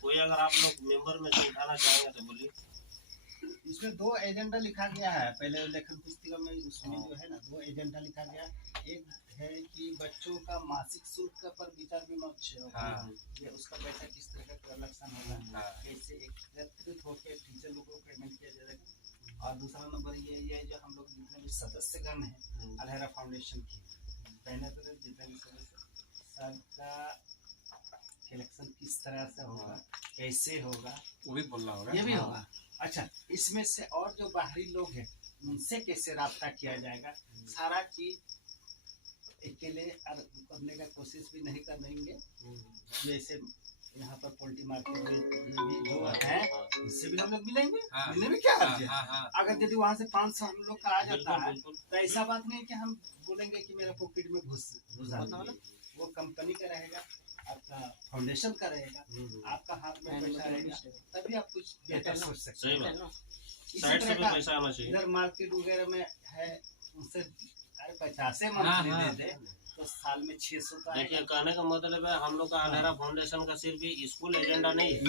कोई अगर आप लोग मेंबर में से उठाना चाहेंगे तो बोलिए। इसमें 2 एजेंडा लिखा गया है, पहले लेखन पुस्तिका में उसमें जो है ना 2 एजेंडा लिखा गया। एक है कि बच्चों का मासिक शुल्क पर विचार विमर्श होगा, ये उसका पैसा किस तरह का कलेक्शन होगा, कैसे एकत्रित होकर टीचर लोगों को पेमेंट किया जाएगा। और दूसरा नंबर ये है जो हम लोग जितने भी सदस्यगण हैं अलहरा फाउंडेशन की, पहले तो जितने भी सदस्य सबका कलेक्शन किस तरह से होगा, कैसे होगा, वो भी बोलना होगा, ये भी होगा। अच्छा, इसमें से और जो बाहरी लोग हैं उनसे कैसे राब्ता किया जाएगा, सारा चीज अकेले करने का कोशिश भी नहीं करेंगे। जैसे यहाँ पर पोल्ट्री मार्केट में जो है उससे भी हम लोग मिलेंगे, मिलने में क्या हर्ज है। अगर यदि वहाँ से 500 हम लोग का आ जाता है तो ऐसा बात नहीं कि हम बोलेंगे कि मेरा पॉकेट में घुस वो कंपनी का रहेगा, आपका फाउंडेशन का रहेगा, आपका हाथ में पैसा रहेगा, तभी आप कुछ बेहतर सोच सकते हैं। इसी तरह का इधर मार्केट वगैरह में है, उनसे 50 मंथली दे दे तो साल में 600 का। देखिए, कहने का मतलब है हम लोग का अलहरा फाउंडेशन का सिर्फ भी स्कूल एजेंडा नहीं है,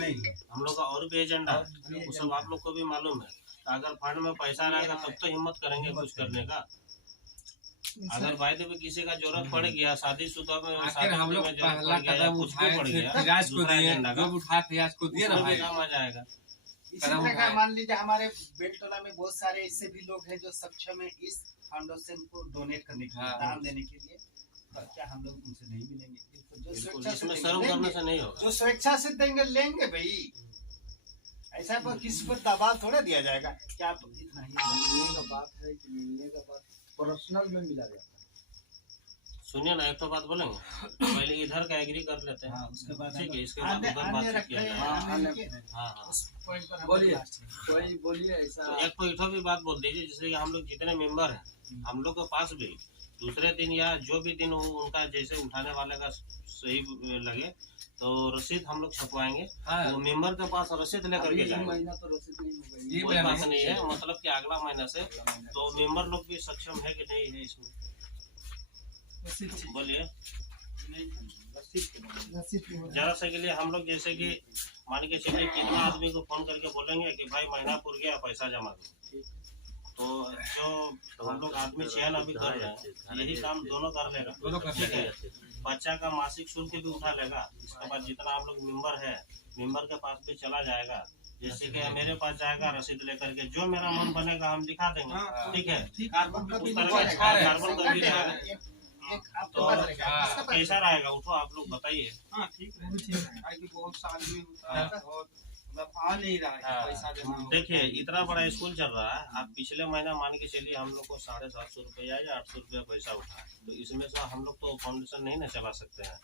हम लोग का और भी एजेंडा है, वो सब आप लोग को भी मालूम है। अगर फंड में पैसा रहेगा तब तो हिम्मत करेंगे कुछ करने का। अगर वायदे में किसी का जरूरत पड़ गया, शादीशुदा में हम लोग पहला कदम उठाए फिराज को दिए, जो उठाए फिराज को दिए ना भाई, काम आ जाएगा। इसी तरह का मान लीजिए हमारे बेलटोला में बहुत सारे ऐसे भी लोग हैं जो सक्षम है इस फाउंडेशन को डोनेट करने के लिए, दान देने के लिए, पर क्या हम लोग उनसे नहीं मिलेंगे? जो स्वेच्छा से नहीं होगा, जो स्वेच्छा से देंगे लेंगे भाई, ऐसा पर किसी पर दबाव थोड़ा दिया जाएगा। क्या इतना ही मिलने का बात है कि मिलने का बात पर्सनल में मिला जाता है। सुनिए ना, एक तो बात बोलेंगे, पहले इधर का एग्री कर लेते हैं, उसके बाद ठीक है, इसके बाद उधर बात किया जाएगा। बोलिए ऐसा एक तो इठो भी बात बोल दीजिए, जिससे हम लोग जितने मेंबर हैं हम लोग के पास भी दूसरे दिन या जो भी दिन उनका जैसे उठाने वाले का सही लगे तो रसीद हम लोग छपवाएंगे। वो मेंबर के पास रसीद लेकर के जाएंगे। महीना तो रसीद नहीं होगा, ये कोई बात नहीं है, मतलब कि अगला महीना से तो मेंबर लोग भी सक्षम है कि नहीं है इसमें, बोलिए। जरा से के लिए हम लोग जैसे कि मान के चलिए कितना आदमी को फोन करके बोलेंगे कि भाई महीना पूर गया, पैसा जमा दो, तो जो हम लोग आदमी चयन अभी कर रहे हैं यही काम दोनों कर लेगा, ठीक है। बच्चा का मासिक शुल्क भी उठा लेगा, इसके बाद जितना आप लोग मेंबर है मेंबर के पास भी चला जाएगा, जैसे कि मेरे पास जाएगा रसीद लेकर के, जो मेरा मन बनेगा हम दिखा देंगे, ठीक है। कार्बन का भी रहेगा, तो कैसा रहेगा उठो आप लोग बताइए। बहुत साल में आ नहीं रहा है पैसा जमा। देखिए, इतना बड़ा स्कूल चल रहा है, आप पिछले महीना मान के चलिए हम लोग को 750 रुपया या 800 रुपया पैसा उठा, तो इसमें से हम लोग तो फाउंडेशन नहीं ना चला सकते हैं।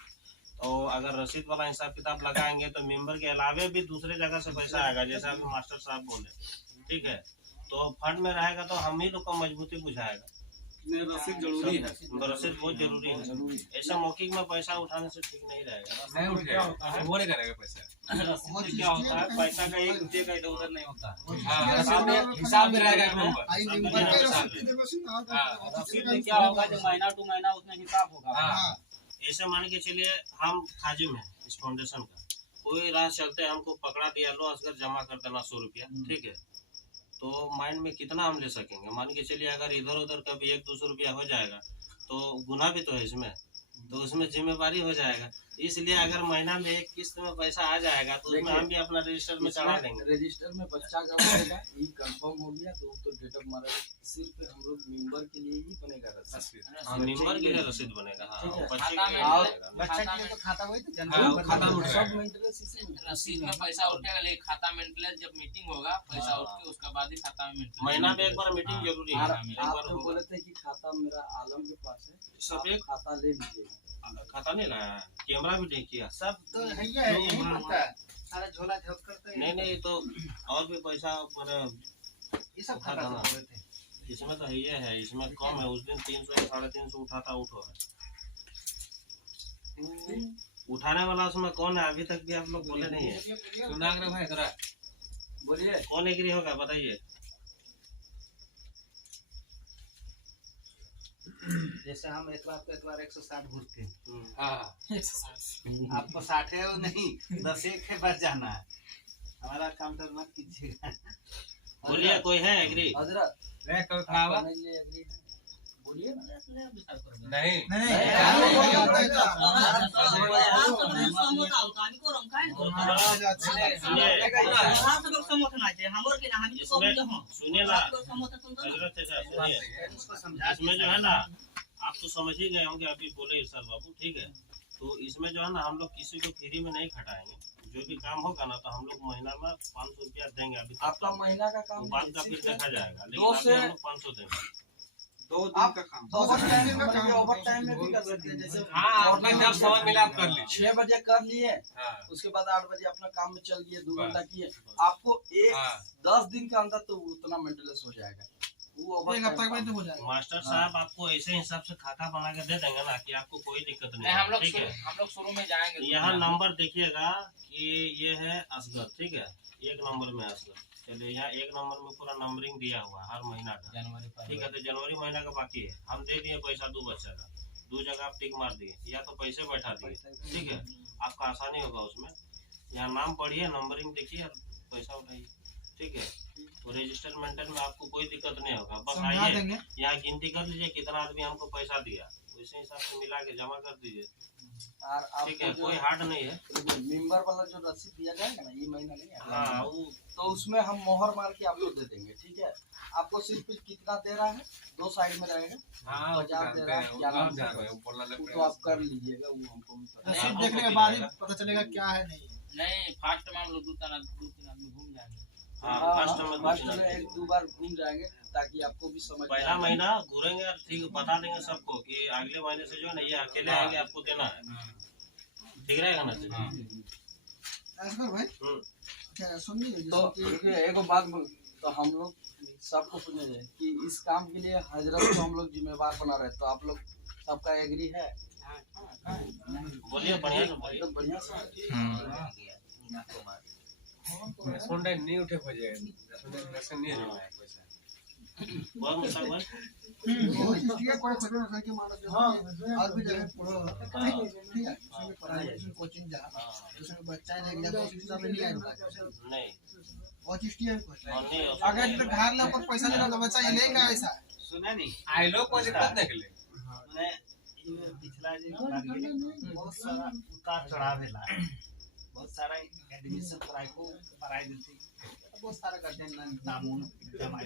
तो अगर रसीद वाला हिसाब किताब लगाएंगे तो मेंबर के अलावे भी दूसरे जगह से पैसा आएगा, जैसा अभी मास्टर साहब बोले, ठीक है। तो फंड में रहेगा तो हम ही लोग को मजबूती बुझाएगा। रसीद जरूरी है, रसीद बहुत जरूरी है, ऐसा मौखिक में पैसा उठाने से ठीक नहीं रहेगा। नहीं उठेगा, वो नहीं करेगा पैसा। रसीद क्या होता है, पैसा का 1 रुपये का इधर उधर नहीं होता, हिसाब में रहेगा। रसीद क्या होगा, जो महीना टू महीना उसमें हिसाब होगा। ऐसे मान के चलिए हम खाजिम है इस फाउंडेशन का, कोई राह चलते हमको पकड़ा दिया, लो असगर जमा कर देना 100 रुपया, ठीक है। तो माइंड में कितना हम ले सकेंगे, मान के चलिए अगर इधर उधर का भी 100-200 रुपया हो जाएगा तो गुना भी तो है इसमें, तो उसमें जिम्मेवारी हो जाएगा। इसलिए अगर महीना में एक किस्त में पैसा आ जाएगा तो उसमें हम भी अपना रजिस्टर में चढ़ा देंगे। रजिस्टर में बच्चा का बनेगा, ये कंफर्म हो गया तो डेट ऑफ मारा सिर्फ हम लोग मेंबर के लिए ही बनेगा रसीद। हाँ, मेंबर के लिए रसीद बनेगा, हाँ, बच्चे के लिए बच्चा के लिए तो खाता वही तो जनरल खाता में सब मेंटेनेंस इसी में रसीद में पैसा उठेगा, लेकिन खाता मेंटेनेंस जब मीटिंग होगा पैसा उठ के उसके बाद ही खाता में महीना में एक बार मीटिंग जरूरी है। आप तो बोले थे कि खाता मेरा आलम के पास है, सब एक खाता ले लीजिएगा। खाता नहीं लाया है, कैमरा भी नहीं किया, सब तो है यही होता है, सारा झोला झोंक करते हैं। नहीं तो और भी पैसा ये सब खाता बोले थे, इसमें तो है, इसमें कम है। उस दिन 300 या 350 उठाता उठो है, उठाने वाला उसमें कौन है अभी तक भी आप लोग बोले नहीं है। सुनांग भाई जरा बोलिए, कौन एग्री होगा बताइए। जैसे हम एक बार 160 भूलते हैं, हाँ आपको 60 है और नहीं 10 एक है, बच जाना है। हमारा काउंटर मत कीजिएगा। बोलिए कोई है एग्री? हजरत रे कोई खावा बोलिए ना। नहीं सुनिए ना हजरत चाचा, सुनिए, इसमें जो है ना आप तो समझ ही गए होंगे, अभी बोले इरशाद बाबू, ठीक है। तो इसमें जो है ना हम लोग किसी को फ्री में नहीं खटाएंगे, जो भी काम होगा ना तो हम लोग महीना में 500 रुपया देंगे। अभी आपका महीना का काम बाद का फिर देखा जाएगा, दो लेकिन से- अभी हम लोग 500 देंगे। 2 दिन का काम ओवर टाइम में भी कर सकते हैं। जैसे हाँ अपना जब समय मिला आप कर लीजिए। 6 बजे कर लिए, हाँ उसके बाद 8 बजे अपना काम में चल गए, 2 बस। घंटा किए, आपको हाँ। 10 दिन के अंदर तो उतना मेंटेनेंस हो जाएगा। वो ओवर टाइम हो जाएगा। मास्टर साहब आपको ऐसे हिसाब से खाता बना के दे देंगे ना कि आपको कोई दिक्कत नहीं नहीं, हम है, लोग ठीक है। हम लोग शुरू में जाएंगे। यहाँ नंबर देखिएगा कि ये है असगर, ठीक है, 1 नंबर में असगर। चलिए यहाँ 1 नंबर में पूरा नंबरिंग दिया हुआ है हर महीना का, जनवरी ठीक है। तो जनवरी महीना का बाकी है, हम दे दिए पैसा 2 बच्चा का, 2 जगह आप टिक मार दिए या तो पैसे बैठा दिए, ठीक है। आपका आसानी होगा उसमें। यहाँ नाम पढ़िए, नंबरिंग देखिए और पैसा उठाइए, ठीक है। तो रजिस्टर मेंटेन में आपको कोई दिक्कत नहीं होगा। बस आइए यहाँ गिनती कर लीजिए कितना आदमी हमको पैसा दिया, उसी हिसाब से मिला के जमा कर दीजिए, और ठीक है। आपको कोई जो हार्ड नहीं है। मेंबर वाला जो रसीद दिया जाएगा ना, ये महीना नहीं आएगा, हाँ वो तो उसमें हम मोहर मार के आपको दे देंगे, ठीक है। आपको सिर्फ कितना दे रहा है, 2 साइड में रहेगा, हाँ वो बाजार जानते दे रहा हैं, है, वो क्या नाम काम है? जान रहे हैं, वो बोलना वो तो पड़ेगा। आप कर लीजिएगा, वो हमको भी पता है। रसीद देखने के बाद ही पता चलेगा क्या है नहीं है। नहीं, फास्ट में हम लोग 2-3 आदमी घूम जाएंगे। हाँ हाँ, फर्स्ट में फर्स्ट में 1-2 बार घूम जाएंगे ताकि आपको भी समझ में पहला आए। महीना घूरेंगे और ठीक बता देंगे सबको कि अगले महीने से जो है ना ये अकेले आएंगे, आपको देना है, ठीक रहेगा ना? असगर भाई हम्म। क्या सुनिए, तो देखिए एक बात तो हम लोग सबको सुनिए कि इस काम के लिए हजरत को हम लोग जिम्मेवार बना रहे, तो आप लोग सबका एग्री है? बोलिए बढ़िया से बोलिए। एकदम बढ़िया से। सुन रहे नहीं उठे हो जाएगा, सुन नहीं रहा है पैसा। बहुत मुश्किल है। कोई खबर नहीं कि मानो जो और भी जगह पढ़ो, ठीक है, उसमें पढ़ाई कोचिंग जा, उसमें बच्चा लेके जाता है, शिक्षा में नहीं आएगा नहीं और चीज है और नहीं अगर तो घर ला पर पैसा लेना तो बच्चा ये लेगा ऐसा सुना नहीं आई लोग कोई दिक्कत नहीं के लिए। मैंने ये पिछला जो बहुत सारा उतार चढ़ाव है, बहुत सारा एडमिशन पढ़ाई देती, बहुत सारा गार्जियन नामों जमाए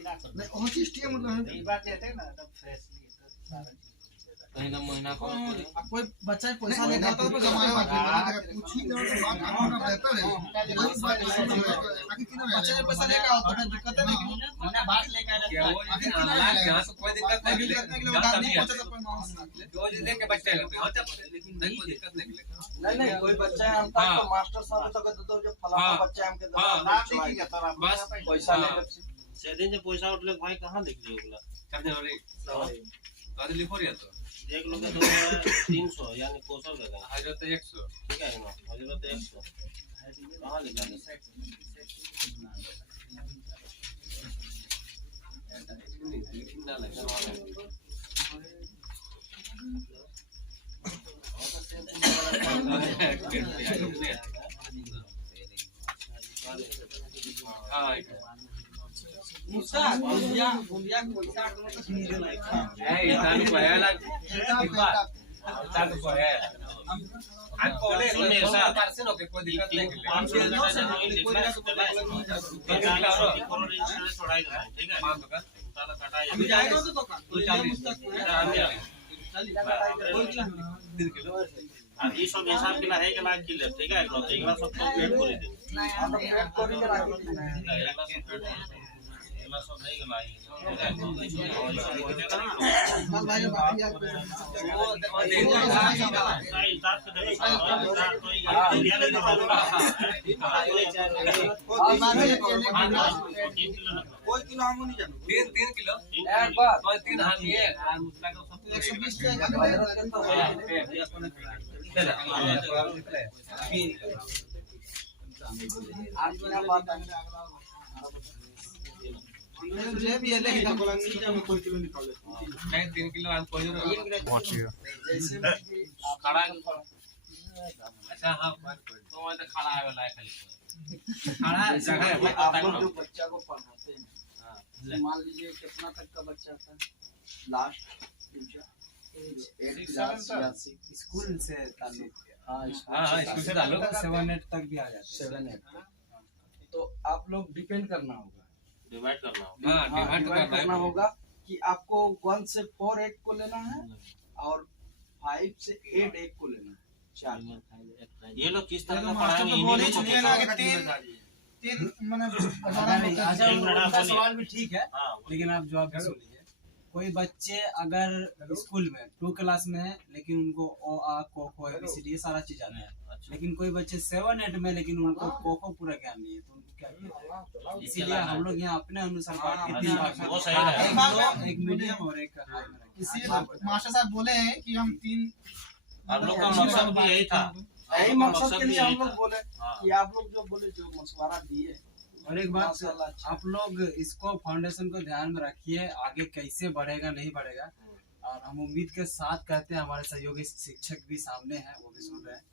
नहीं और चीज है, मतलब ये बात देते हैं ना तब फ्रेशली सारा कहीं ना महीना को कोई बच्चा पैसा लेगा तो जमाए वाला कुछ ही बेहतर है, बच्चे पैसा लेगा तो दिक्कत नहीं, महीना बाद लेकर क्या वो यहाँ से कोई दिक्कत नहीं के लिए। दो दिन के बच्चे लेते हैं, तब लेकिन नहीं कोई दिक्कत नहीं के लिए। नहीं कोई बच्चा है हम तक तो मास्टर साहब तक दे दो, जो फलाना हाँ। बच्चा है हमके दे हाँ। दो, नाम लिखिएगा तो आप बस पैसा हाँ। लेकर सेदिन जो पैसा उठले भाई कहाँ लिख दिए कर दे रही तो लिखो रिया तो एक लोग के 300 यानी कोसर दे देंगे, हजरत 100 ठीक है ना? हजरत 100 कहाँ लिखा है? ना लगे हाँ मुसा गुंडिया गुंडिया पैसा है इंसान को है ना इंसान को है आज कोले सुनिए सर, परसेंट हो के कोई दिक्कत नहीं के लिए। 500 रुपये से कोई दिक्कत नहीं, ठीक है? मान दो का ताला कटाया अभी जाएगा तो दुकान तो 40 3 किलो अब ये सब हिसाब के ना है कि ना किले, ठीक है? तो एक सब तो पेट पूरी दिन पेट कोरी के राखी दी अगला सब है कि ना ये, ठीक है? भाई बाकी आप वो देखो हिसाब से देखो, तो ये ले लो कोई किलो हम नहीं जानो 3 किलो एक बार और 3 हम ये और उसका तो सब 120 का आज बिना बात मुझे भी है लेकिन मैं 3 किलो आम कोई जैसे कि खड़ा अच्छा हाँ तो मैं तो खड़ा है वाला है खाली खड़ा जगह है आप लोग जो बच्चा को पढ़ाते हैं तो मान लीजिए कितना तक का बच्चा था लास्ट स्कूल से ताल्लुक है। हाँ हाँ स्कूल से डालो 7-8 तक भी आ जाते हैं। 7-8 तो आप लोग डिपेंड करना होगा डिवाइड करना होगा। हाँ हाँ डिमांड डिवाइड करना करना होगा कि आपको 1 से 4 एक को लेना है और 5 से 8 एक को लेना है 4 ये लोग किस तरह का पढ़ाएंगे इन्हीं लोगों को पता है। अच्छा एक मिनट आप उनका बोलिए। सवाल भी ठीक है, हाँ, लेकिन आप जवाब भी सुन लीजिए। कोई बच्चे अगर स्कूल में 2 क्लास में है लेकिन उनको ओ आ को ABCD सारा चीज आता है, लेकिन कोई बच्चे 7-8 में लेकिन उनको को पूरा ज्ञान नहीं है, तो उनको क्या किया जाए? इसीलिए हम लोग यहाँ अपने अनुसार बात की थी। वो सही है। एक मीडियम और एक हाई में रखी। इसीलिए मास्टर साहब बोले हैं कि हम 3 हम लोग का मकसद भी यही था। यही मकसद के लिए हम लोग बोले हाँ। कि आप लोग जो बोले जो मशवरा दिए और एक बात माशाल्लाह अच्छा। आप लोग इसको फाउंडेशन को ध्यान में रखिए, आगे कैसे बढ़ेगा नहीं बढ़ेगा। और हम उम्मीद के साथ कहते हैं, हमारे सहयोगी शिक्षक भी सामने हैं, वो भी सुन रहे हैं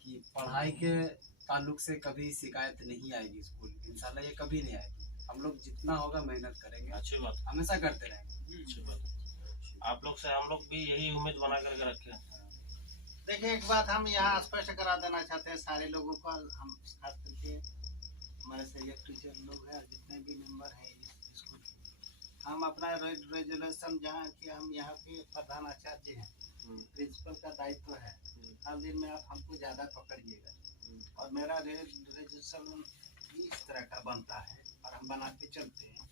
कि पढ़ाई के ताल्लुक से कभी शिकायत नहीं आएगी स्कूल, इंशाल्लाह ये कभी नहीं आएगी। हम लोग जितना होगा मेहनत करेंगे, अच्छी बात हमेशा करते रहेंगे। अच्छी बात। आप लोग से हम लोग भी यही उम्मीद बना करके रखे हैं। देखिए एक बात हम यहाँ स्पष्ट करा देना चाहते हैं सारे लोगों को, हम खास करके हमारे सहयोग टीचर लोग हैं, जितने भी मेंबर हैं इस स्कूल के, हम अपना रेजुलेशन जहाँ कि हम यहाँ के प्रधान आचार्य हैं, प्रिंसिपल का दायित्व है, हर दिन में आप हमको ज़्यादा पकड़िएगा। और मेरा रेजुलेशन इस तरह का बनता है और हम बना के चलते हैं।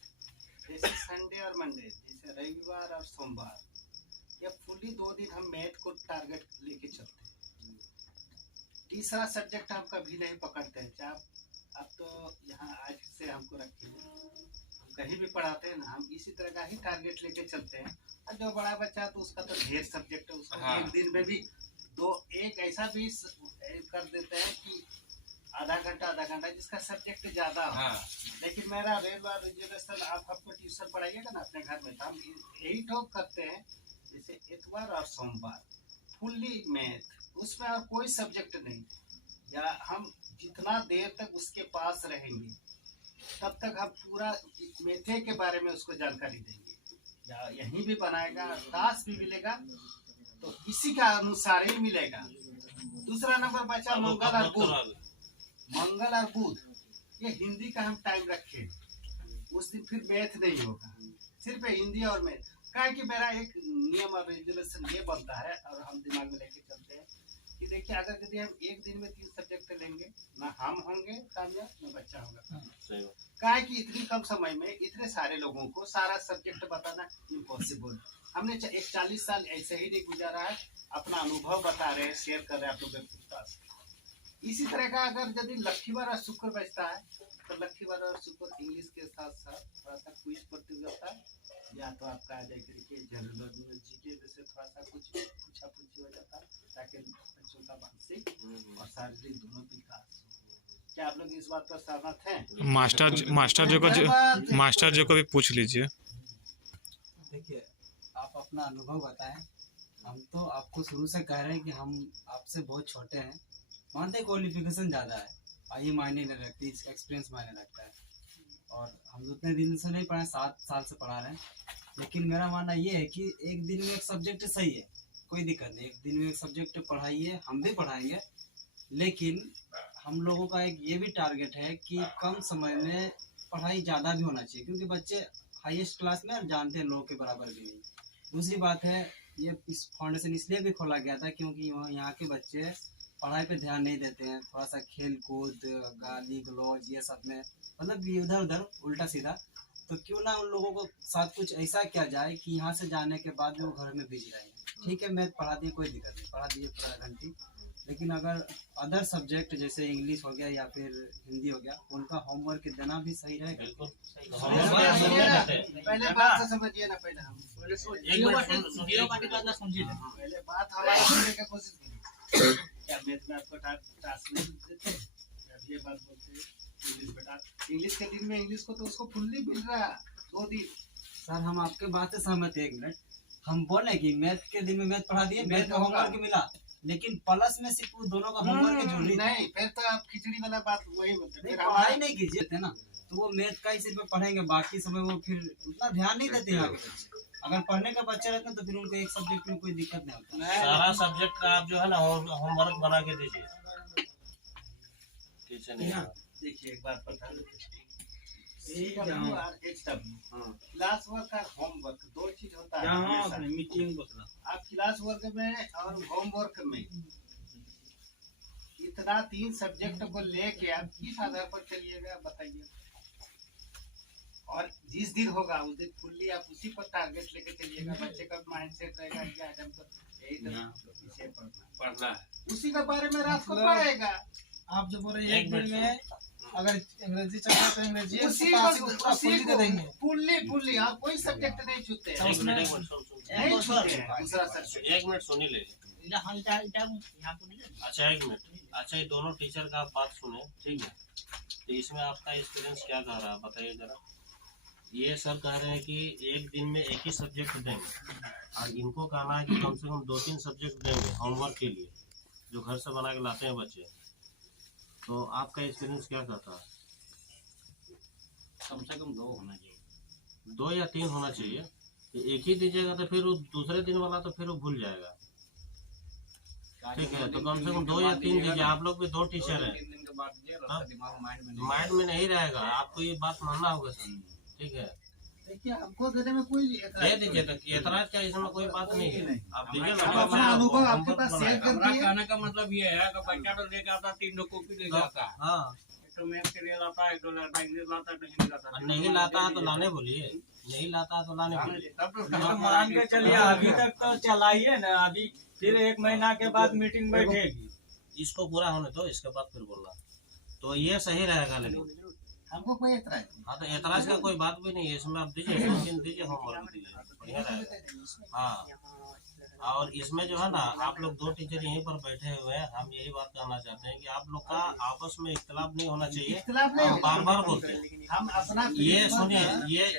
जैसे संडे और मंडे, जैसे रविवार और सोमवार, या फुली 2 दिन हम मैथ को टारगेट लेके चलते हैं। तीसरा सब्जेक्ट हम कभी नहीं पकड़ते हैं। चाहे आप तो यहाँ आज से हमको रखे हैं, हम कहीं भी पढ़ाते हैं ना, हम इसी तरह का ही टारगेट लेके चलते हैं। और जो बड़ा बच्चा है तो उसका तो ढेर सब्जेक्ट है, उसको हाँ। एक दिन में भी एक ऐसा भी कर देते हैं कि आधा घंटा जिसका सब्जेक्ट ज्यादा हो। हाँ लेकिन मेरा रेगुलर रिजर्वेशन आप हमको ट्यूशन पढ़ाइएगा ना अपने घर में, तो हम यही ठोक करते हैं। जैसे इतवार और सोमवार फुल्ली मैथ, उसमें और कोई सब्जेक्ट नहीं, या हम जितना देर तक उसके पास रहेंगे तब तक हम पूरा मैथे के बारे में उसको जानकारी देंगे, या यहीं भी बनाएगा, टास्क भी मिलेगा तो इसी का अनुसार ही मिलेगा। दूसरा नंबर बचा मंगल और बुध, ये हिंदी का हम टाइम रखे, उस दिन फिर मैथ नहीं होगा, सिर्फ हिंदी और मैथ। क्या कि मेरा एक नियम और रेजुलेशन ये बनता है और हम दिमाग में लेके चलते हैं कि देखिए अगर यदि हम एक दिन में 3 सब्जेक्ट लेंगे, ना हम होंगे कामयाब ना बच्चा होगा। क्या है कि इतनी कम समय में इतने सारे लोगों को सारा सब्जेक्ट बताना इम्पॉसिबल। हमने एक 40 साल ऐसे ही नहीं गुजारा है, अपना अनुभव बता रहे हैं, शेयर कर रहे हैं आप लोगों के पास। इसी तरह का अगर यदि लक्ष्मीवार और शुक्र बचता है तो लक्ष्मीवार और शुक्र इंग्लिश के साथ साथ थोड़ा सा क्विज प्रतियोगिता, या तो आपका आ जाए करके जनरल जीके जैसे थोड़ा सा कुछ पूछा पूछी हो जाता है, ताकि बच्चों का मानसिक और शारीरिक दोनों विकास हो। क्या आप लोग इस बात पर सहमत हैं? मास्टर जी को भी पूछ लीजिए। देखिए आप अपना अनुभव बताएं। हम तो आपको शुरू से कह रहे हैं कि हम आपसे बहुत छोटे हैं, मानते क्वालिफिकेशन ज़्यादा है, आइए मायने नहीं रखती, एक्सपीरियंस मायने रखता है। और हम उतने दिन से नहीं पढ़े, 7 साल से पढ़ा रहे हैं। लेकिन मेरा मानना ये है कि एक दिन में एक सब्जेक्ट सही है, कोई दिक्कत नहीं, एक दिन में एक सब्जेक्ट पढ़ाइए, हम भी पढ़ाएंगे। लेकिन हम लोगों का एक ये भी टारगेट है कि कम समय में पढ़ाई ज़्यादा भी होना चाहिए, क्योंकि बच्चे हाईएस्ट क्लास में जानते हैं लोगों के बराबर भी नहीं। दूसरी बात है, ये इस फाउंडेशन इसलिए भी खोला गया था क्योंकि यहाँ के बच्चे पढ़ाई पे ध्यान नहीं देते हैं, थोड़ा सा खेल कूद, गाली गलौज ये सब में, मतलब इधर उधर उल्टा सीधा। तो क्यों ना उन लोगों को साथ कुछ ऐसा किया जाए कि यहाँ से जाने के बाद वो घर में बिजी रहेंगे। ठीक है मैथ पढ़ा दिए, कोई दिक्कत नहीं, पढ़ा दिए पूरा घंटी, लेकिन अगर अदर सब्जेक्ट जैसे इंग्लिश हो गया या फिर हिंदी हो गया, उनका होमवर्क देना भी सही रहेगा। पहले बात से समझिए ना, पहले हम पहले बात हमारे सुनने की कोशिश कीजिए। क्या मैथ में आपको टास्क नहीं देते? अब ये बात बोलते हैं इंग्लिश बेटा, इंग्लिश के दिन में इंग्लिश को तो उसको फुल्ली मिल रहा है, 2 दिन। सर हम आपके बात से सहमत है। 1 मिनट, हम बोले कि मैथ के दिन में मैथ पढ़ा दिए, मैथ का होमवर्क मिला, लेकिन प्लस में सिर्फ वो दोनों का होमवर्क जरूरी था। नहीं, फिर तो आप खिचड़ी वाला बात वही बोलते नहीं, फिर पढ़ाई हमारे नहीं कीजिए थे ना, तो वो मैथ का ही सिर्फ पढ़ेंगे, बाकी समय वो फिर उतना ध्यान नहीं देते यहाँ के बच्चे। अगर पढ़ने का बच्चे रहते हैं तो फिर उनको एक सब्जेक्ट में कोई दिक्कत नहीं होता। सारा सब्जेक्ट का आप जो है ना होमवर्क बना के दीजिए, टीचर नहीं है। देखिए एक बात बता क्लास वर्क और होमवर्क 2 चीज होता है हमेशा। मीटिंग आप क्लास वर्क में और होमवर्क में इतना 3 सब्जेक्ट को लेके आप किस आधार पर चलिएगा बताइए। और जिस दिन होगा उस दिन फुल्ली आप उसी पर टारगेट लेके चलिएगा। बच्चे का माइंड सेट रहेगा कि आज हमको यही विषय पढ़ना है। उसी के बारे में रात को पढ़ेगा। आप जो बोल रहे हैं 1 दिन में अगर अंग्रेजी चलता तो अंग्रेजी उसी को फुल्ली आप कोई सब्जेक्ट नहीं छूते हैं। एक मिनट सुनिए, नहीं छूते हैं दूसरा सब्जेक्ट। 1 मिनट सुनिए ले। अच्छा 1 मिनट, अच्छा ये दोनों टीचर का आप बात सुने, ठीक है? तो इसमें आपका एक्सपीरियंस क्या कह रहा है बताइए जरा। ये सर कह रहे हैं कि 1 दिन में एक ही सब्जेक्ट देंगे, और इनको कहना है कि कम से कम 2-3 सब्जेक्ट देंगे होमवर्क के लिए, जो घर से बना के लाते हैं बच्चे। तो आपका एक्सपीरियंस क्या कहता है? कम से कम 2 होना चाहिए। 2 या 3 होना चाहिए। तो एक ही दीजिएगा तो फिर वो दूसरे दिन वाला तो फिर वो भूल जाएगा। ठीक है, तो कम से कम 2 या 3 दीजिए। आप लोग भी 2 टीचर हैं, माइंड में नहीं रहेगा, आपको ये बात मानना होगा सर। ठीक है, देखिए हमको देने में कोई दे दीजिए, तो एतराज क्या, इसमें कोई बात नहीं है। आप दीजिए ना, आप अपना अनुभव आपके पास शेयर कर हमारा दिए। कहने का मतलब ये है कि बच्चा तो लेके आता 3 कॉपी ले जाता है। हाँ, एक तो मैथ के लिए लाता है, एक तो लाता इंग्लिश लाता है, हिंदी लाता और नहीं लाता है तो लाने बोलिए, नहीं लाता है तो लाने बोलिए। तब तो मान के चलिए अभी तक तो चलाइए ना, अभी फिर 1 महीना के बाद मीटिंग बैठेगी। इसको पूरा होने दो, इसके बाद फिर बोलना, तो ये सही रहेगा। लेकिन हमको कोई एतराज नहीं। हाँ, तो एतराज का कोई बात भी नहीं है इसमें। आप दीजिए 2 दिन दीजिए, होमवर्क दीजिए, बढ़िया रहेगा। हाँ, और इसमें जो है ना, आप लोग 2 टीचर यहीं पर बैठे हुए हैं, हम यही बात कहना चाहते हैं कि आप लोग का आपस में इख्तिलाफ नहीं होना चाहिए। इख्तिलाफ नहीं हम बार बार बोलते हैं, हम अपना ये सुनिए,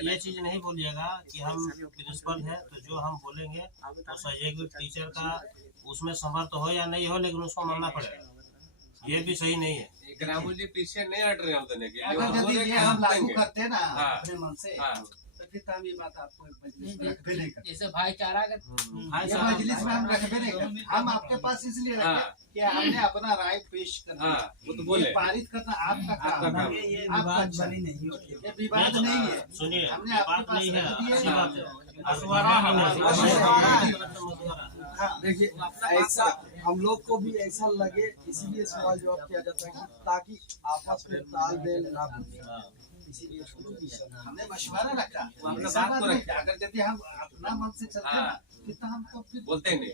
ये चीज नहीं बोलिएगा कि हम प्रिंसिपल है तो जो हम बोलेंगे तो सहयोगी टीचर का उसमें समर्थ हो या नहीं हो, लेकिन उसको मानना पड़ेगा। ये भी सही नहीं है। ग्रामीण जी पीछे नहीं हट रहे हम देने के। अगर यदि ये हम लागू करते ना हाँ। अपने मन से, हाँ। तो फिर तो हम ये बात आपको मजलिस में रखबे नहीं करते। जैसे भाईचारा का ये मजलिस में हम रखबे नहीं करते। हम आपके पास इसलिए रखे हाँ। कि हमने अपना राय पेश करना, हाँ, वो तो बोले। ये पारित करना आपका आपका काम काम। है। ये आपका विवाद अच्छा वाली नहीं होती। ये विवाद नहीं है। सुनिए, हमने आपके बात पास नहीं है, रख दिए। अच्छी बात है। मशवरा है, हाँ। देखिए ऐसा हम लोग को भी ऐसा लगे, इसीलिए सवाल जवाब किया जाता है कि ताकि आपस में तालमेल ना बने, इसीलिए शुरू किया। हमने मशवरा रखा। हमने ऐसा बात बात तो नहीं, रखी। अगर यदि हम अपना मन से चलते हाँ। ना, फिर तो हम तो फिर बोलते नहीं।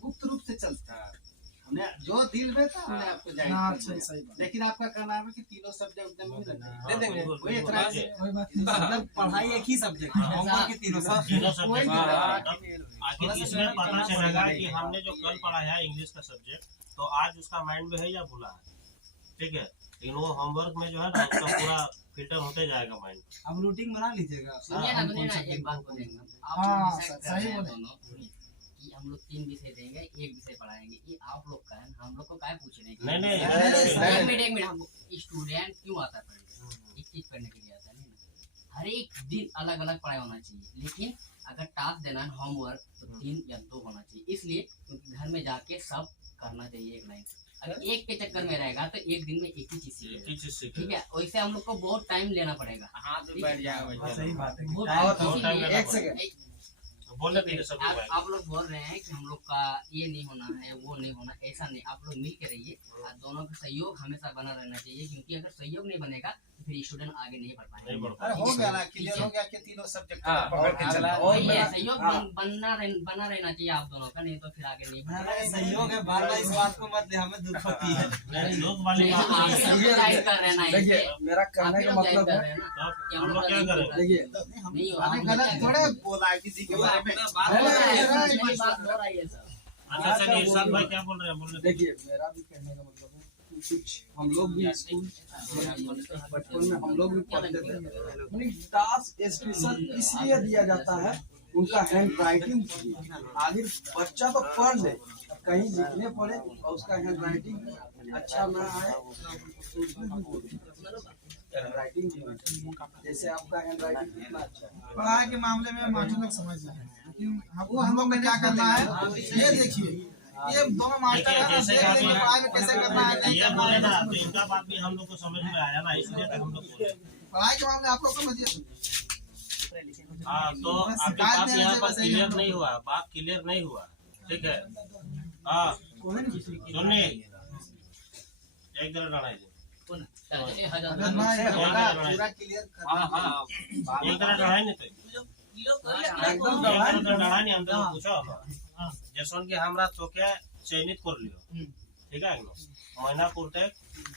गुप्त रूप से चलते हैं। हमने जो दिल में था हमने आपको जाहिर कर दिया। लेकिन आपका कहना है कि तीनों सब्जेक्ट में दे देंगे। कोई एतराज मतलब पढ़ाई एक ही सब्जेक्ट है, होमवर्क के तीनों तीनों सब्जेक्ट। सब्जेक्ट। आखिर इसमें पता चलेगा कि हमने जो कल पढ़ा है इंग्लिश का सब्जेक्ट, तो आज उसका माइंड में है या भूला है। ठीक है, लेकिन वो होमवर्क में जो है ना, उसका पूरा फिल्टर होते जाएगा माइंड। अब रूटीन बना लीजिएगा। सुनिए ना, हम सुनिए कौन ना, सा एक दिन बात को बोलेंगे। हाँ, आप लोग decide कर सही रहे हैं बोले। दोनों, सुनिए, कि हम लोग 3 विषय देंगे, 1 विषय पढ़ाएंगे, ये आप लोग का है, हम लोग को काय पूछ रहे हैं? नहीं, एक मिनट हम स्टूडेंट क्यों आता है पढ़ने? एक चीज पढ़ने के लिए आता है ना। हर एक दिन अलग अलग पढ़ाई होना चाहिए, लेकिन अगर टास्क देना है होमवर्क तो 3 या 2 होना चाहिए। इसलिए क्योंकि घर में जाके सब करना चाहिए एक लाइन से। अगर एक के चक्कर में रहेगा तो एक दिन में एक ही चीज सीखेगा। एक चीज ठीक है, वैसे हम लोग को बहुत टाइम लेना पड़ेगा। बैठ जाएगा। सही बात है। बहुत बहुत टाइम टाइम इसीलिए- लेना एक सेकंड। बोलने दीजिए सभी भाई। आप लोग बोल रहे हैं कि हम लोग का ये नहीं होना है, वो नहीं होना, ऐसा नहीं। आप लोग मिल के रहिए और दोनों का सहयोग हमेशा बना रहना चाहिए, क्योंकि अगर सहयोग नहीं बनेगा तो फिर स्टूडेंट आगे नहीं बढ़ नहीं पाएंगे। बढ़ अरे हो गया ना, क्लियर हो गया कि तीनों सब्जेक्ट हाँ, पढ़ के चला। और वही है, मेरा- सहयोग हाँ। बना रहना चाहिए आप दोनों का, नहीं तो फिर आगे नहीं मेरा बढ़ेगा। ये सहयोग है, बार बार इस बात को मत ले, हमें दुख होती है। नहीं, लोग वाली नहीं, बात आप नहीं है। लोग गाइड कर रहे हैं ना, देखिए इसलिए मेरा आप कहने ही का लोग गाइड मतलब कर है, रहे हैं ना तब कि हम लोग क्या करें? देखिए नहीं हो, मैंने हम गलत लोग थोड़े क्या बोला है किसी के बारे में। बात हो रहा है, मेरी बात हो रहा है ये सब। अच्छा चलिए, इरशाद भाई क्या बोल रहे हैं, बोलने दीजिए। देखिए मेरा भी कहने का मतलब है कि कुछ हम लोग भी स्कूल बचपन में हम लोग भी पढ़ते थे। टास्क स्पेशल इसलिए दिया जाता है उनका हैंड राइटिंग, आखिर बच्चा तो पढ़ ले, कहीं लिखने पड़े और उसका हैंड राइटिंग अच्छा ना आए तो उसमें भी बोले हैंड राइटिंग जैसे आपका हैंड राइटिंग कितना अच्छा है। पढ़ाई के मामले में मास्टर लोग समझ जाए, लेकिन हम लोग को क्या करना है ये देखिए, ये दोनों मास्टर देखिए, हैं, जैसे देख लेंगे कि पढ़ाई में कैसे करना है नहीं ये करना बोले है। ना, तो इनका बात भी हम लोग को समझ में आया ना, इसलिए तो हम लोग बोले। पढ़ाई के मामले आप लोग समझिए। हाँ, तो आपकी बात यहाँ पर क्लियर नहीं हुआ, बात क्लियर नहीं हुआ, ठीक है। हाँ सुनिए, एक जरा लड़ाई पूरा क्लियर कर एक जरा लड़ाई नहीं तो लड़ाई नहीं, हम तो पूछो जैसे कि हमरा तो क्या चयनित कर लियो, ठीक है ना, महीना पूर्ते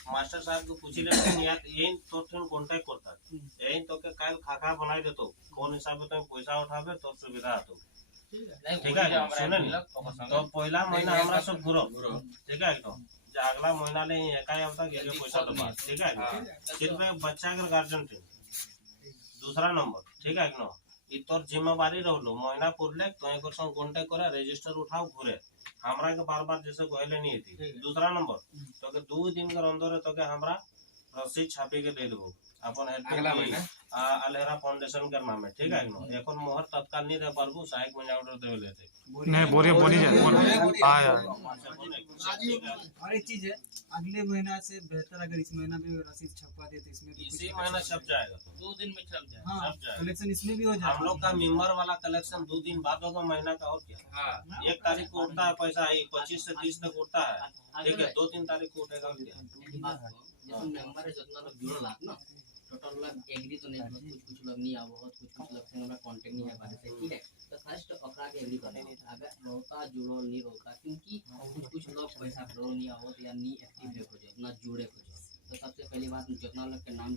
मास्टर साहब को पूछी ले यही तो कॉन्टेक्ट करता यही तो के काल खाका बनाई देतो कौन हिसाब से पैसा उठावे तो सुविधा तो ठीक है सुने नहीं तो पहला महीना हमरा सब गुरो ठीक है तो अगला महीना ले एकाई अब तक ये पैसा दबा, ठीक है सिर्फ बच्चा के गार्जियन थे दूसरा नंबर, ठीक है ना, ई तोर जिम्मेवारी रहलो महीना पूरले तो एक संग कांटेक्ट करे रजिस्टर उठाओ घुरे हमरा के बार बार जैसे कहले नहीं थी। दूसरा नंबर तो के 2 दिन के अंदर तो के हमरा रसीद छापी के दे देबो अपन हेल्प अलहेरा फाउंडेशन के नाम में, ठीक है ना, এখন मोहर तत्काल नहीं दे पारबो सहायक महीना ऑर्डर देवे लेते नहीं बोली जाए हाँ यार। और एक चीज है, अगले महीना से बेहतर अगर इस महीना में रसीद छपवा दे तो इसमें भी इसी महीना छप जाएगा तो 2 दिन में चल जाए। हाँ छप जाएगा। कलेक्शन इसमें भी हो जाए। हम लोग का मेंबर वाला कलेक्शन 2 दिन बाद होगा महीना का, और क्या 1 तारीख को उठता है पैसा 25 से 30 तक उठता है, ठीक है 2-3 तारीख को उठेगा, और क्या जैसे मेंबर है जितना लोग जुड़ल है ना टोटल लोग एग्री तो नहीं हो, कुछ लोग नहीं आवो, कुछ लोग से हमारा कांटेक्ट नहीं है बारे से, ठीक है तो फर्स्ट ओकरा के एग्री करना अगर रोता जुड़ल नहीं रोता, क्योंकि कुछ लोग पैसा भरो नहीं आवो या नहीं एक्टिव हो जाए ना जुड़े हो जाए, तो सबसे पहली बात जितना लोग के नाम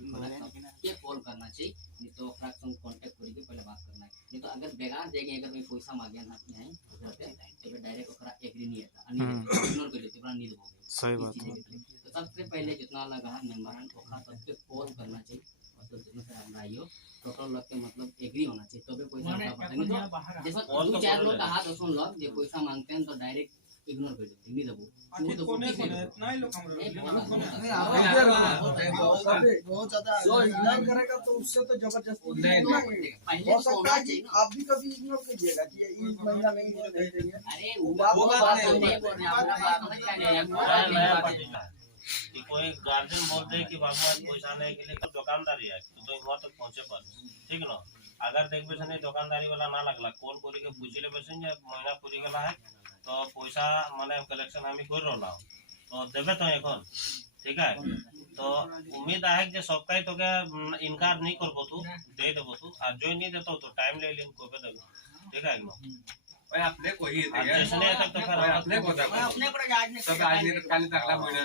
के कॉल करना चाहिए, नहीं तो ओकरा संग कांटेक्ट करके पहले बात करना है, नहीं तो अगर बेकार जाएंगे अगर कोई पैसा मांगे ना आपके हैं तो डायरेक्ट ओकरा एग्री नहीं आता इग्नोर कर देते ओकरा नहीं देबो, सही बात है। तो सबसे पहले जितना लगा है मेंबर है ओकरा सबके कॉल करना चाहिए, मतलब जितना से हमरा आइयो टोटल लोग के मतलब एग्री होना चाहिए तबे पैसा का पता नहीं तो जैसे 2-4 लोग का हाथ सुन लो जो पैसा मांगते हैं तो डायरेक्ट इग्नोर कर देते नहीं देबो वो तो कोने इतना ही लोग बहुत ज्यादा जो इग्नोर करेगा तो उससे तो जबरदस्ती पहले हो सकता है कि आप भी कभी इग्नोर कीजिएगा कि इस महीना में इग्नोर नहीं देंगे। अरे वो बात नहीं बोल रहे हमरा बात समझ नया में पता कि कोई गार्जियन बोलते हैं कि बाबू आज पैसा नहीं के लिए तो दुकानदारी है तो वहाँ तक पहुँचे पर, ठीक ना, अगर देख बेसन नहीं दुकानदारी वाला ना लगला कॉल करी के पूछले बेसन जे महीना पूरी गला है तो पैसा माने कलेक्शन हमें कर रहा तो देवे तो এখন, ठीक है तो उम्मीद है कि सबका तो क्या इनकार नहीं करबो तू दे देबो तू और जो नहीं देतो तो टाइम ले लेन को देबो, ठीक है ना भाई अपने को ही है जैसे तक तो फिर अपने को था अपने को आज नहीं सब आज नहीं काली तक अगला महीना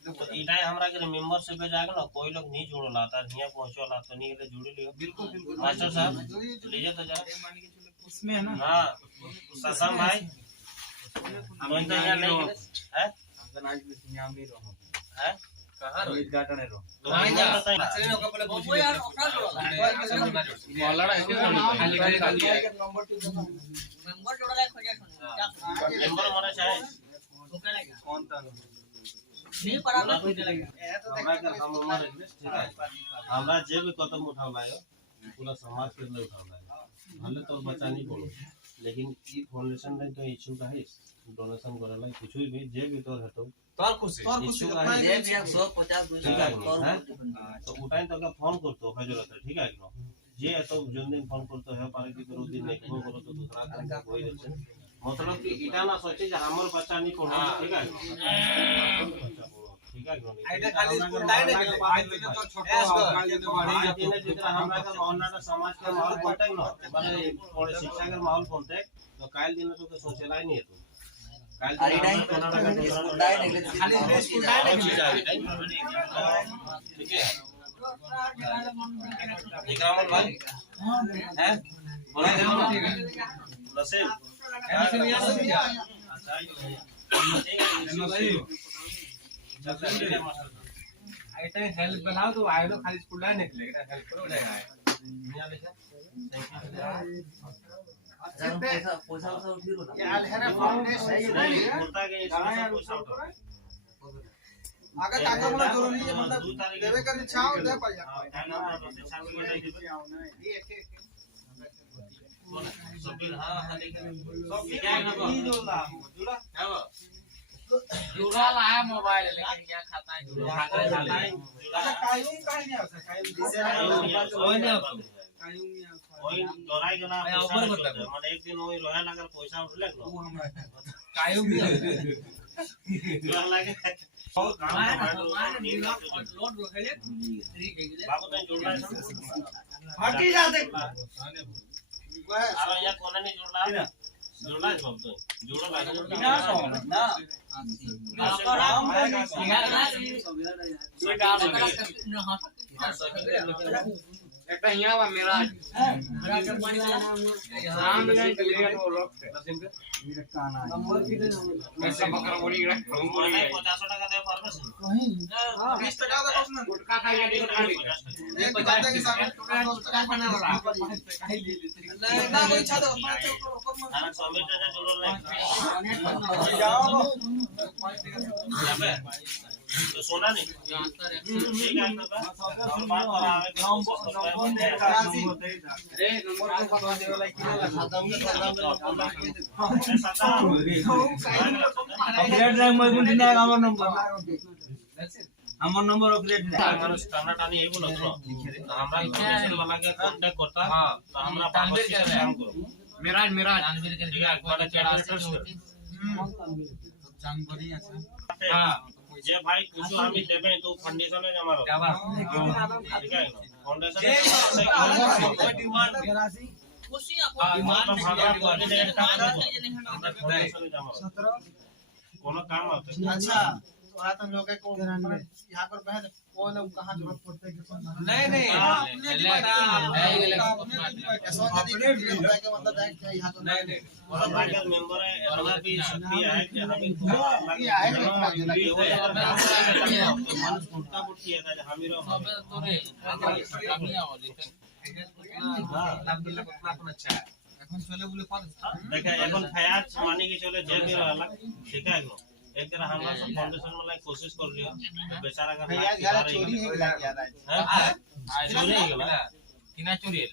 तो इटाई हमरा के मेंबरशिप पे जाएगा ना, कोई लोग नहीं जुड़ला था यहाँ पहुंचोला तो नहीं ले जुड़ लियो बिल्कुल बिल्कुल मास्टर साहब लीजिए तो जाए इसमें है ना। हाँ ससम भाई हम तो यहाँ नहीं है है कहाँ रो तो नहीं जाता है चले लोग पहले पूछ वो यार ओकरा जोड़ला मौलाना ऐसे खाली खाली खाली नंबर टू मेंबर जोड़ला खोजे सुन मेंबर होना चाहिए ओके लगा कौन था नहीं पड़ा ना खोजे लगा हमरा के हम उम्र है, ठीक है हमरा जे भी कदम उठावला है पूरा समाज के लिए उठावला है भले तो बच्चा नहीं बोलो लेकिन ई फाउंडेशन में तो इच्छुक है डोनेशन करला कुछ भी जे भी तो हतो तोर खुशी इच्छुक है ये भी 150 ठीक है तो उठाई तो का फोन करतो है जरूरत है, ठीक है ना जे तो जोन दिन फोन करतो है पारे की करो दिन नहीं करो तो दूसरा काम का कोई नहीं मतलब कि इटा ना सोचे जे हमर बच्चा नहीं पढ़ो, ठीक है ठीक है आइडा खाली स्कूल लाइन है आज दिन तो छोटा काल दिन बड़ी आज दिन जितना हमरा का मोहल्ला का समाज का माहौल बनता है ना माने थोड़े शिक्षा का माहौल बनता है तो काल दिन तो सोचला ही नहीं है तो काल दिन स्कूल लाइन है खाली स्कूल लाइन है, ठीक है इकरामुल भाई हैं बोला देना ठीक है नसीब এটা হেল্প बनाओ तो आए लोग खाली स्कूल ना निकले এটা हेल्प करो जाएगा ये अलहरा फाउंडेशन होता है कि इसमें पैसा उठा अगर टाका वाला जरूरी है मतलब देवे कर छाव दे पर ये सबीर हां हां लेकिन क्या है ना जुड़ा लाया मोबाइल लेकिन क्या खाता है खाता है अच्छा कायम काहे नहीं आवश्यक कायम ओइ डराई गला माने एक दिन ओइ रोया लागल पैसा उठले न कायम भी डर लागे लोड रोकेले बाबू तो जोड़ला हटी जाते अरे या कोने नहीं जोड़ला जोड़ला है बाबू तो जोड़ लागे ना ना একটা হিয়া বা মেরা नाम लेके ले तो लोग मेरा काना है ऐसा बकरा बोली रख मैंने 50 टाका दे परबस कहीं 20 टका दे बस ना गुटका खाएगा नहीं खाली एक बात के सामने टका बना रहा ना कोई छादो अरे समीर टाका जोड़ ले जाबे तो सोना नहीं ठीक है और बात पर आवे अरे नंबर को बता दे वाला कितना लगा अपडेट रैंक मजबूत नहीं है আমার নম্বর আমার নম্বর अपडेट नहीं हमारा स्टाना टानी है बोलो तो हमरा इंटरनेशनल वाला के कांटेक्ट करता तो हमरा तानवीर के काम करो मेराज जानवीर के ठीक है बड़ा चैट जानकारी আছে हां जे भाई कुछ हम देबे तो फाउंडेशन में जमा क्या बात ठीक है फाउंडेशन में डिमांड खुशी कोनो काम होते अच्छा थोड़ा तो लोग को यहाँ पर बहन वो लोग कहाँ जरूरत पड़ता है कि नहीं नहीं मतलब यहाँ तो नहीं नहीं और भाई का मेंबर है अलग भी शक्ति है कि हम मानुष मुक्ता बुट किया था हम अच्छा है এখন চলে বলে পারে देखा এখন फयाज मानी के चले जेल में रहला ठीक है एक दिन हमरा सब फाउंडेशन वाला कोशिश कर लियो बेचारा का भैया घर चोरी है गला क्या रहा है चोरी हो गेला किना चोरी है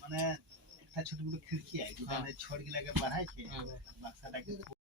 माने एक छोटी मोटी खिड़की है छोड़ के लगे बढ़ाई के बक्सा